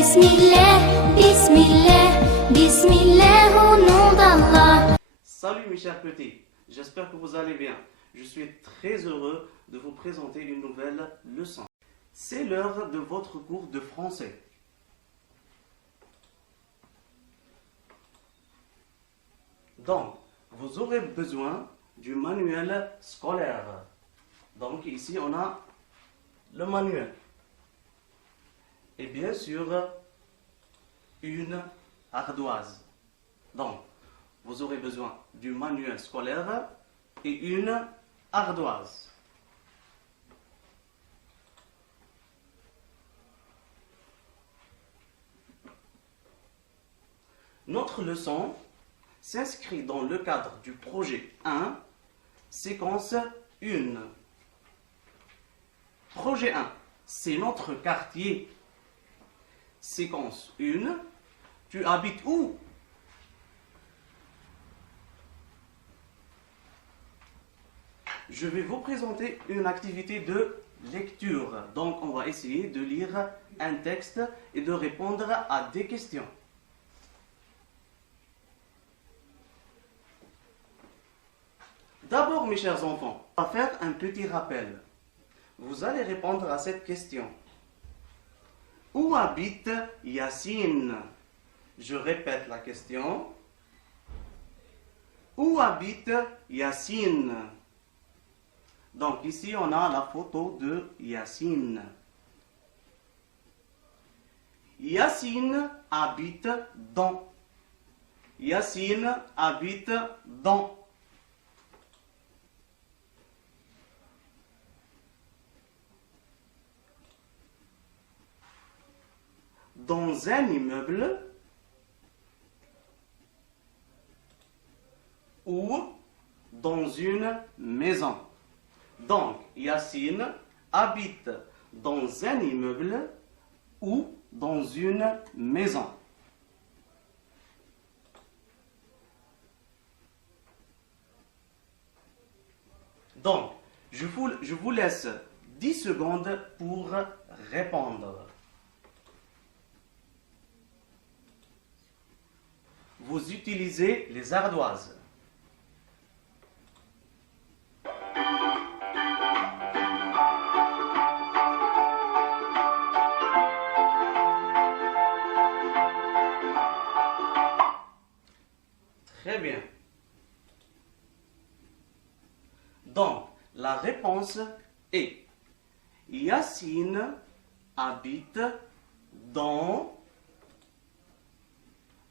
Bismillah, Bismillah, Bismillah au nom d'Allah. Salut mes chers petits, j'espère que vous allez bien. Je suis très heureux de vous présenter une nouvelle leçon. C'est l'heure de votre cours de français. Donc, vous aurez besoin du manuel scolaire. Donc ici on a le manuel. Et bien sûr, une ardoise. Donc, vous aurez besoin du manuel scolaire et une ardoise. Notre leçon s'inscrit dans le cadre du projet 1, séquence 1. Projet 1, c'est notre quartier. Séquence 1, tu habites où? Je vais vous présenter une activité de lecture. Donc, on va essayer de lire un texte et de répondre à des questions. D'abord, mes chers enfants, on va faire un petit rappel. Vous allez répondre à cette question. Où habite Yacine? Je répète la question. Où habite Yacine? Donc ici, on a la photo de Yacine. Yacine habite dans. Yacine habite dans. Dans un immeuble ou dans une maison. Donc, Yacine habite dans un immeuble ou dans une maison. Donc, je vous laisse 10 secondes pour répondre. Vous utilisez les ardoises. Très bien. Donc, la réponse est Yacine habite dans...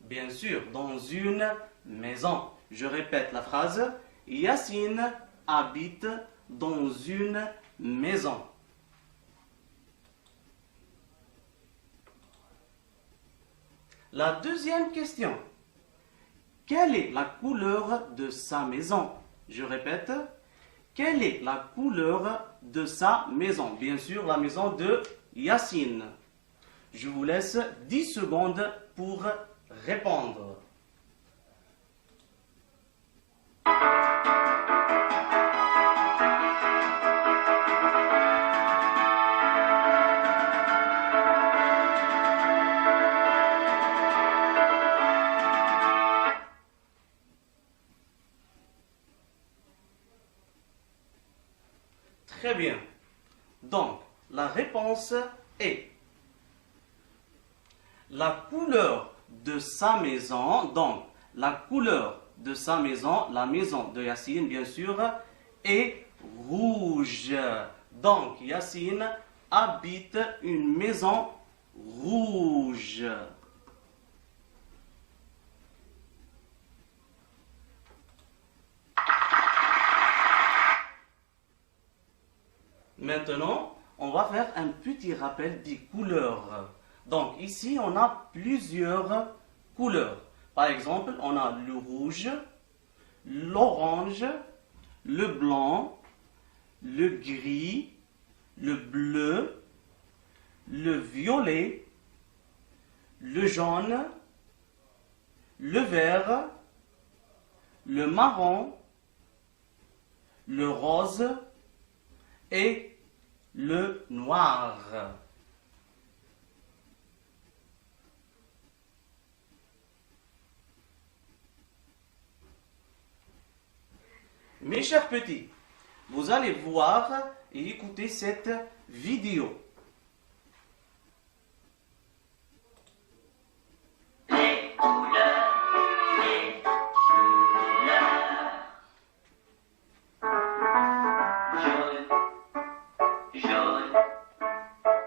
Bien sûr, dans une maison. Je répète la phrase. Yacine habite dans une maison. La deuxième question. Quelle est la couleur de sa maison? Je répète. Quelle est la couleur de sa maison? Bien sûr, la maison de Yacine. Je vous laisse 10 secondes pour répondre. Très bien. Donc, la réponse est la couleur de sa maison. Donc, la couleur de sa maison, la maison de Yacine, bien sûr, est rouge. Donc, Yacine habite une maison rouge. Maintenant, on va faire un petit rappel des couleurs. Donc ici, on a plusieurs couleurs. Par exemple, on a le rouge, l'orange, le blanc, le gris, le bleu, le violet, le jaune, le vert, le marron, le rose et le noir. Mes chers petits, vous allez voir et écouter cette vidéo. Les couleurs, les couleurs. Jaune, jaune,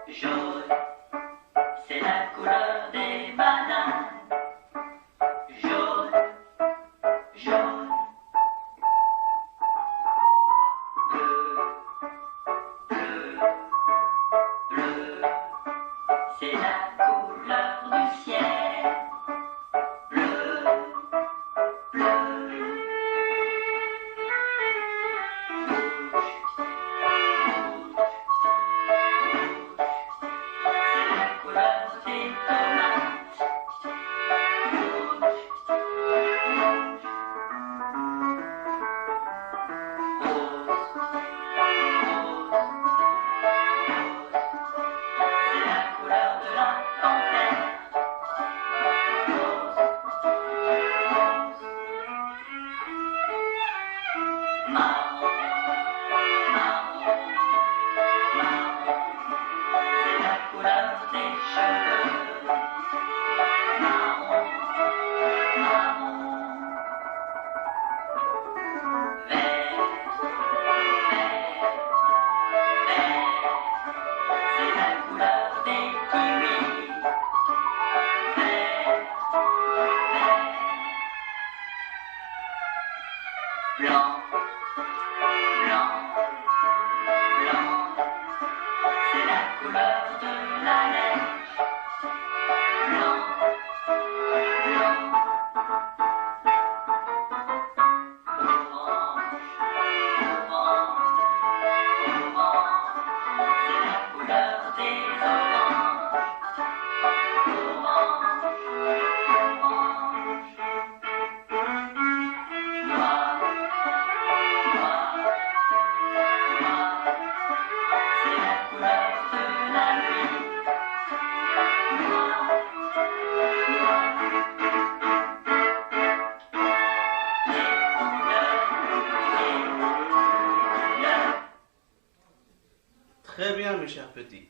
jaune. C'est la couleur des bananes. Jaune, jaune. Bleu, bleu, bleu. C'est la couleur du ciel. Bleu, bleu. Rouge, rouge, rouge. C'est la couleur des tomates. Rouge, rouge. Rose, rose, rose. C'est la couleur de la panthère. Rose, rose. Marron, marron, marron. C'est la couleur des cheveux. Marron, marron. Vert, vert, vert. C'est la couleur des kiwis. Vert, vert. Blanc, blanc, blanc. C'est la couleur de la neige. Blanc, blanc. Orange, orange, orange. C'est la couleur des oranges. Orange, orange. Noir, noir, noir. C'est la couleur de la nuit. Noir, noir. Les couleurs. Très bien, mes chers petits.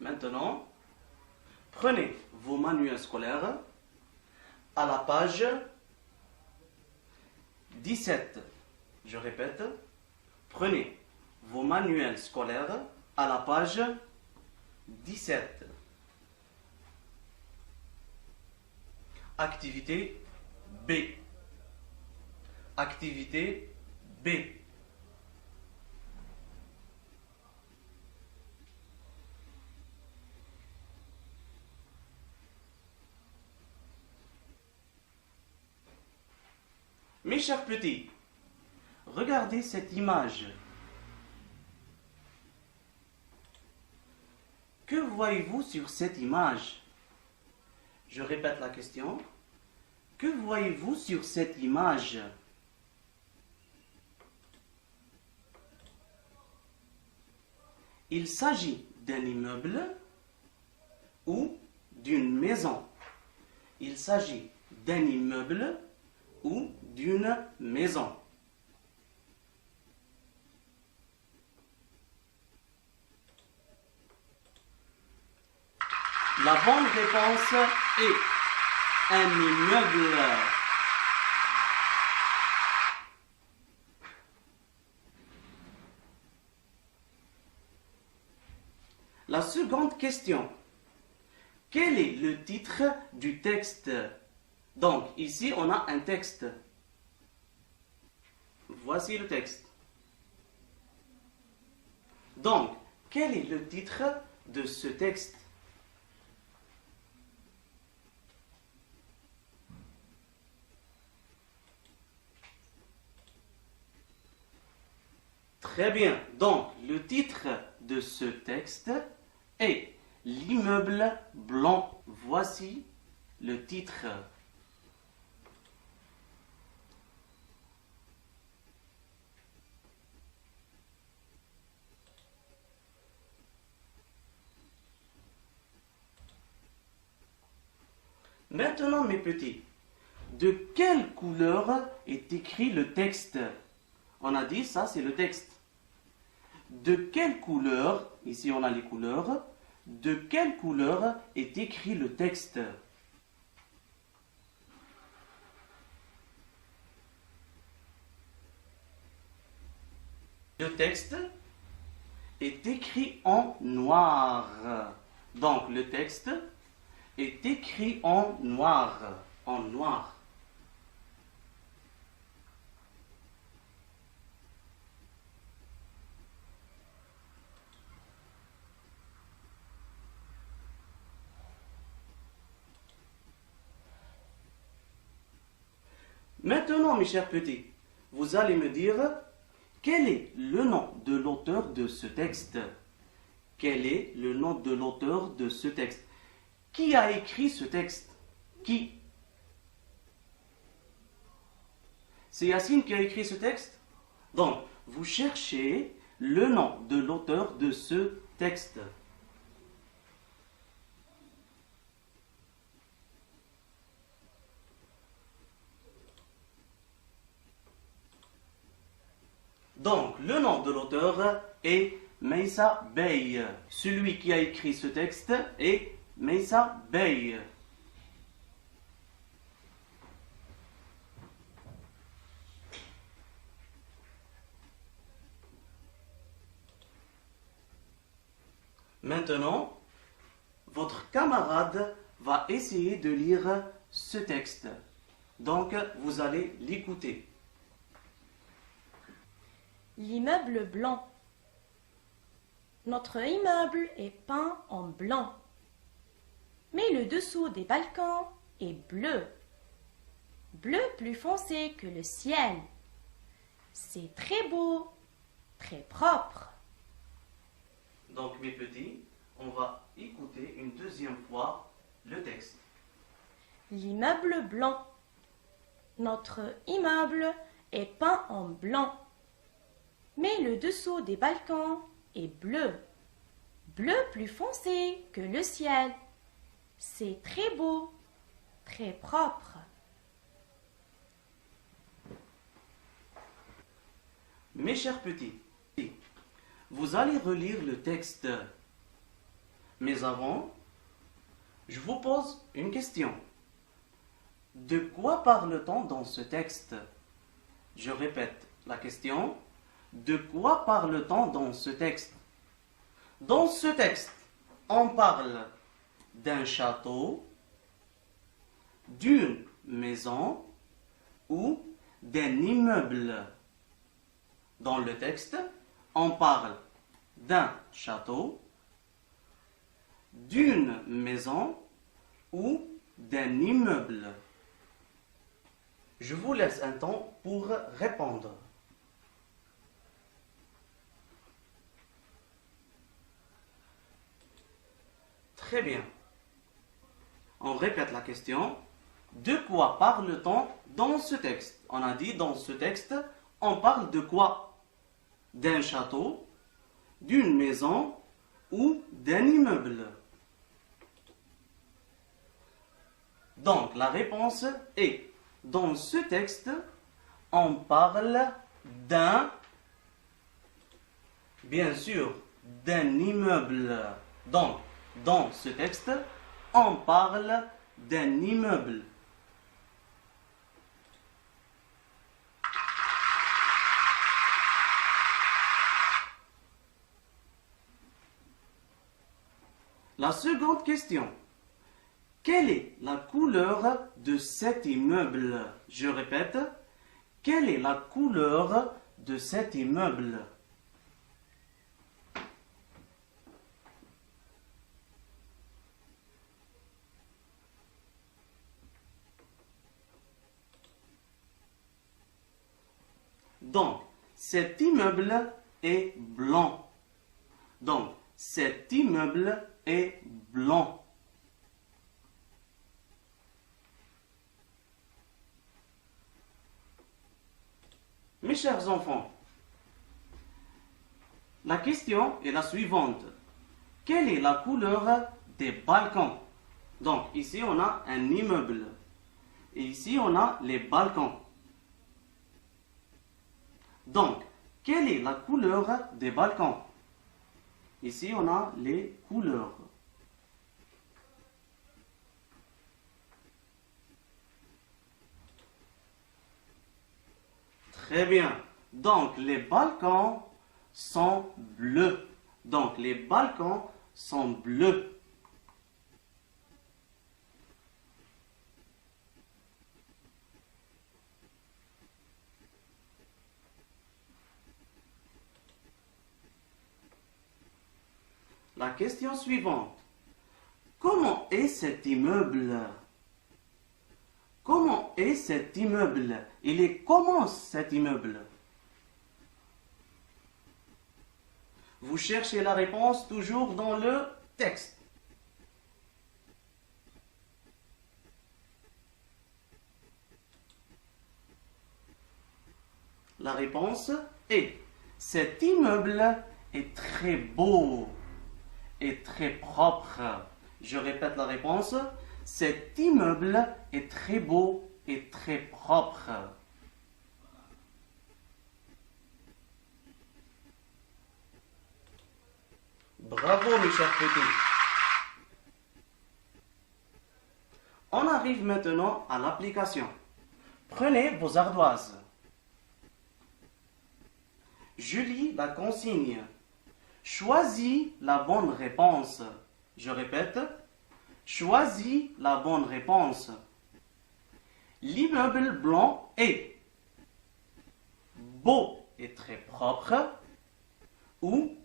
Maintenant, prenez vos manuels scolaires à la page 17. Je répète, prenez vos manuels scolaires à la page 17. Activité B. Activité B. Mes chers petits, regardez cette image. Que voyez-vous sur cette image? Je répète la question. Que voyez-vous sur cette image? Il s'agit d'un immeuble ou d'une maison. Il s'agit d'un immeuble ou d'une maison. La bonne réponse est un immeuble. La seconde question. Quel est le titre du texte? Donc, ici, on a un texte. Voici le texte. Donc, quel est le titre de ce texte? Très bien. Donc, le titre de ce texte est L'immeuble blanc. Voici le titre. Maintenant, mes petits, de quelle couleur est écrit le texte? On a dit ça, c'est le texte. De quelle couleur, ici on a les couleurs, de quelle couleur est écrit le texte? Le texte est écrit en noir. Donc le texte est écrit en noir. En noir. Maintenant, mes chers petits, vous allez me dire quel est le nom de l'auteur de ce texte? Quel est le nom de l'auteur de ce texte? Qui a écrit ce texte? Qui? C'est Yacine qui a écrit ce texte? Donc, vous cherchez le nom de l'auteur de ce texte. Donc, le nom de l'auteur est Meissa Bey. Celui qui a écrit ce texte est Meissa Bey. Maintenant, votre camarade va essayer de lire ce texte. Donc, vous allez l'écouter. L'immeuble blanc. Notre immeuble est peint en blanc. Mais le dessous des balcons est bleu. Bleu plus foncé que le ciel. C'est très beau, très propre. Donc, mes petits, on va écouter une deuxième fois le texte. L'immeuble blanc. Notre immeuble est peint en blanc. Mais le dessous des balcons est bleu. Bleu plus foncé que le ciel. C'est très beau, très propre. Mes chers petits, vous allez relire le texte. Mais avant, je vous pose une question. De quoi parle-t-on dans ce texte? Je répète la question. De quoi parle-t-on dans ce texte? Dans ce texte, on parle d'un château, d'une maison ou d'un immeuble. Dans le texte, on parle d'un château, d'une maison ou d'un immeuble. Je vous laisse un temps pour répondre. Très bien. On répète la question. De quoi parle-t-on dans ce texte? On a dit dans ce texte, on parle de quoi? D'un château, d'une maison ou d'un immeuble? Donc, la réponse est, dans ce texte, on parle d'un, bien sûr, d'un immeuble. Donc, dans ce texte, on parle d'un immeuble. La seconde question. Quelle est la couleur de cet immeuble? Je répète, quelle est la couleur de cet immeuble? Donc, cet immeuble est blanc. Donc, cet immeuble est blanc. Mes chers enfants, la question est la suivante. Quelle est la couleur des balcons? Donc, ici, on a un immeuble. Et ici, on a les balcons. Donc, quelle est la couleur des balcons? Ici, on a les couleurs. Très bien. Donc, les balcons sont bleus. Donc, les balcons sont bleus. La question suivante. Comment est cet immeuble? Comment est cet immeuble? Il est comment cet immeuble? Vous cherchez la réponse toujours dans le texte. La réponse est: cet immeuble est très beau et très propre. Je répète la réponse. Cet immeuble est très beau et très propre. Bravo mes chers petits. On arrive maintenant à l'application. Prenez vos ardoises. Je lis la consigne. Choisis la bonne réponse. Je répète. Choisis la bonne réponse. L'immeuble blanc est beau et très propre ou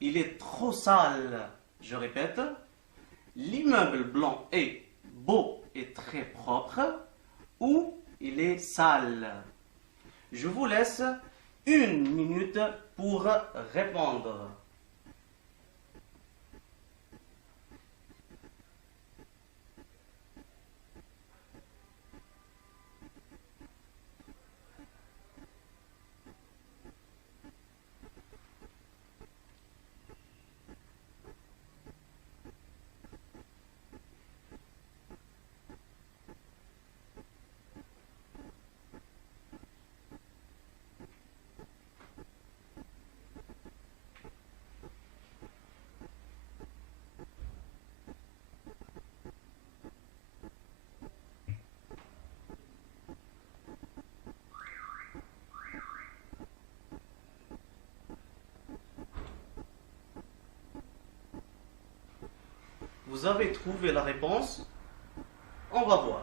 il est trop sale. Je répète. L'immeuble blanc est beau et très propre ou il est sale. Je vous laisse 1 minute pour répondre. Vous avez trouvé la réponse? On va voir.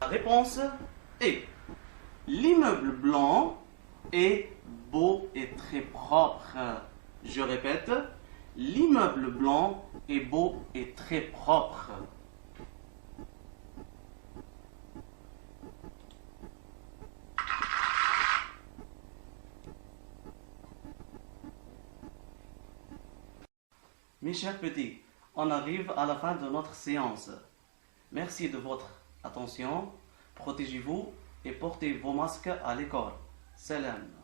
La réponse est: l'immeuble blanc est beau et très propre. Je répète, l'immeuble blanc est beau et très propre. Mes chers petits, on arrive à la fin de notre séance. Merci de votre attention. Protégez-vous et portez vos masques à l'école. Salam.